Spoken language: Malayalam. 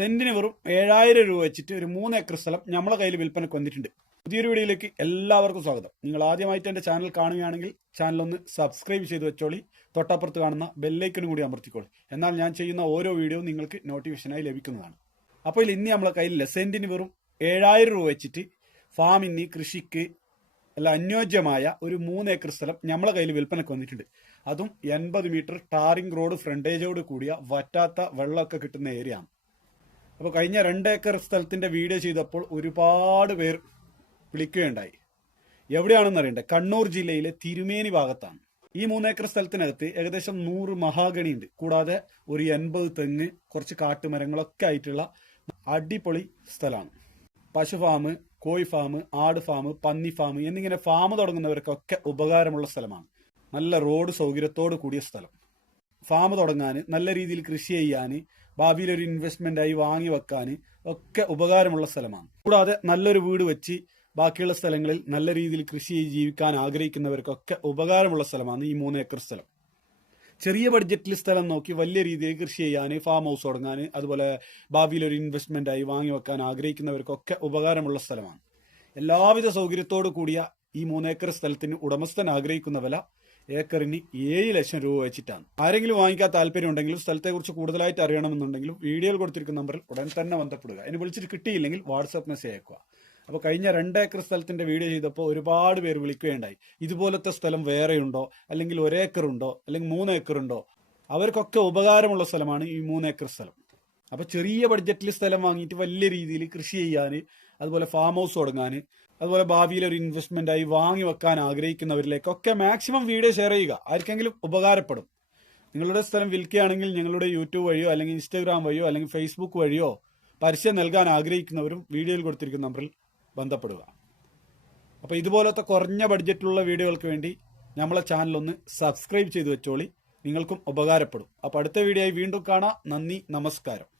സെന്റിന് വെറും ഏഴായിരം രൂപ വെച്ചിട്ട് ഒരു മൂന്ന് ഏക്കർ സ്ഥലം നമ്മളെ കയ്യിൽ വിൽപ്പനക്ക് വന്നിട്ടുണ്ട്. പുതിയൊരു വീഡിയോയിലേക്ക് എല്ലാവർക്കും സ്വാഗതം. നിങ്ങൾ ആദ്യമായിട്ട് എന്റെ ചാനൽ കാണുകയാണെങ്കിൽ ചാനൽ ഒന്ന് സബ്സ്ക്രൈബ് ചെയ്ത് വെച്ചോളി. തൊട്ടപ്പുറത്ത് കാണുന്ന ബെല്ലൈക്കനും കൂടി അമർത്തിക്കോളി. എന്നാൽ ഞാൻ ചെയ്യുന്ന ഓരോ വീഡിയോ നിങ്ങൾക്ക് നോട്ടിഫിക്കേഷനായി ലഭിക്കുന്നതാണ്. അപ്പോൾ ഇന്ന് നമ്മളെ കയ്യിലില്ല. സെന്റിന് വെറും ഏഴായിരം രൂപ വെച്ചിട്ട് ഫാമിന് കൃഷിക്ക് അല്ല അനുയോജ്യമായ ഒരു മൂന്ന് ഏക്കർ സ്ഥലം നമ്മളെ കയ്യിൽ വിൽപ്പനക്ക് വന്നിട്ടുണ്ട്. അതും എൺപത് മീറ്റർ ടാറിംഗ് റോഡ് ഫ്രണ്ടേജോട് കൂടിയ വറ്റാത്ത വെള്ളമൊക്കെ കിട്ടുന്ന ഏരിയ ആണ് അപ്പോൾ കഴിഞ്ഞ രണ്ട് ഏക്കർ സ്ഥലത്തിന്റെ വീഡിയോ ചെയ്തപ്പോൾ ഒരുപാട് പേർ വിളിക്കുകയുണ്ടായി. എവിടെയാണെന്ന് അറിയണ്ടേ കണ്ണൂർ ജില്ലയിലെ തിരുമേനി ഭാഗത്താണ്. ഈ മൂന്നേക്കർ സ്ഥലത്തിനകത്ത് ഏകദേശം നൂറ് മഹാഗണി ഉണ്ട് കൂടാതെ ഒരു എൺപത് തെങ്ങ് കുറച്ച് കാട്ടുമരങ്ങളൊക്കെ ആയിട്ടുള്ള അടിപൊളി സ്ഥലമാണ്. പശു ഫാം കോഴി ഫാം ആട് ഫാം പന്നി ഫാം എന്നിങ്ങനെ ഫാം തുടങ്ങുന്നവർക്കൊക്കെ ഉപകാരമുള്ള സ്ഥലമാണ്. നല്ല റോഡ് സൗകര്യത്തോട് കൂടിയ സ്ഥലം. ഫാം തുടങ്ങാൻ നല്ല രീതിയിൽ കൃഷി ചെയ്യാൻ ഭാവിയിൽ ഒരു ഇൻവെസ്റ്റ്മെന്റ് ആയി വാങ്ങി വെക്കാൻ ഒക്കെ ഉപകാരമുള്ള സ്ഥലമാണ്. കൂടാതെ നല്ലൊരു വീട് വെച്ച് ബാക്കിയുള്ള സ്ഥലങ്ങളിൽ നല്ല രീതിയിൽ കൃഷി ചെയ്ത് ജീവിക്കാൻ ആഗ്രഹിക്കുന്നവർക്കൊക്കെ ഉപകാരമുള്ള സ്ഥലമാണ് ഈ മൂന്ന് ഏക്കർ സ്ഥലം. ചെറിയ ബഡ്ജറ്റിൽ സ്ഥലം നോക്കി വലിയ രീതിയിൽ കൃഷി ചെയ്യാൻ ഫാം ഹൗസ് തുടങ്ങാൻ അതുപോലെ ഭാവിയിൽ ഒരു ഇൻവെസ്റ്റ്മെന്റ് ആയി വാങ്ങി വെക്കാൻ ആഗ്രഹിക്കുന്നവർക്കൊക്കെ ഉപകാരമുള്ള സ്ഥലമാണ്. എല്ലാവിധ സൗകര്യത്തോടു കൂടിയ ഈ മൂന്നേക്കർ സ്ഥലത്തിന് ഉടമസ്ഥൻ ആഗ്രഹിക്കുന്ന വില ഏക്കറിന് ഏഴ് ലക്ഷം രൂപ വെച്ചിട്ടാണ്. ആരെങ്കിലും വാങ്ങിക്കാൻ താല്പര്യം ഉണ്ടെങ്കിലും സ്ഥലത്തെക്കുറിച്ച് കൂടുതലായിട്ട് അറിയണമെന്നുണ്ടെങ്കിലും വീഡിയോയിൽ കൊടുത്തിരിക്കുന്ന നമ്പറിൽ ഉടൻ തന്നെ ബന്ധപ്പെടുക. എന്നെ വിളിച്ചിട്ട് കിട്ടിയില്ലെങ്കിൽ വാട്സാപ്പ് മെസ്സേജ് അയക്കുക. അപ്പോൾ കഴിഞ്ഞ രണ്ട് ഏക്കർ സ്ഥലത്തിന്റെ വീഡിയോ ചെയ്തപ്പോൾ ഒരുപാട് പേര് വിളിക്കുകയുണ്ടായി. ഇതുപോലത്തെ സ്ഥലം വേറെയുണ്ടോ? അല്ലെങ്കിൽ ഒരേക്കർ ഉണ്ടോ അല്ലെങ്കിൽ മൂന്ന് ഏക്കർ ഉണ്ടോ അവർക്കൊക്കെ ഉപകാരമുള്ള സ്ഥലമാണ് ഈ മൂന്ന് ഏക്കർ സ്ഥലം. അപ്പോൾ ചെറിയ ബഡ്ജറ്റിൽ സ്ഥലം വാങ്ങിയിട്ട് വലിയ രീതിയിൽ കൃഷി ചെയ്യാൻ അതുപോലെ ഫാം ഹൗസ് തുടങ്ങാൻ അതുപോലെ ഭാവിയിൽ ഒരു ഇൻവെസ്റ്റ്മെന്റ് ആയി വാങ്ങി വെക്കാൻ ആഗ്രഹിക്കുന്നവരിലേക്കൊക്കെ മാക്സിമം വീഡിയോ ഷെയർ ചെയ്യുക. ആർക്കെങ്കിലും ഉപകാരപ്പെടും. നിങ്ങളുടെ സ്ഥലം വിൽക്കുകയാണെങ്കിൽ ഞങ്ങളുടെ യൂട്യൂബ് വഴിയോ അല്ലെങ്കിൽ ഇൻസ്റ്റാഗ്രാം വഴിയോ അല്ലെങ്കിൽ ഫേസ്ബുക്ക് വഴിയോ പരസ്യം നൽകാൻ ആഗ്രഹിക്കുന്നവരും വീഡിയോയിൽ കൊടുത്തിരിക്കുന്ന നമ്പറിൽ ബന്ധപ്പെടുക. അപ്പോൾ ഇതുപോലത്തെ കുറഞ്ഞ ബഡ്ജറ്റിലുള്ള വീഡിയോകൾക്ക് വേണ്ടി നമ്മളെ ചാനൽ ഒന്ന് സബ്സ്ക്രൈബ് ചെയ്ത് വെച്ചോളി. നിങ്ങൾക്കും ഉപകാരപ്പെടും. അപ്പോൾ അടുത്ത വീഡിയോ ആയി വീണ്ടും കാണാം. നന്ദി നമസ്കാരം.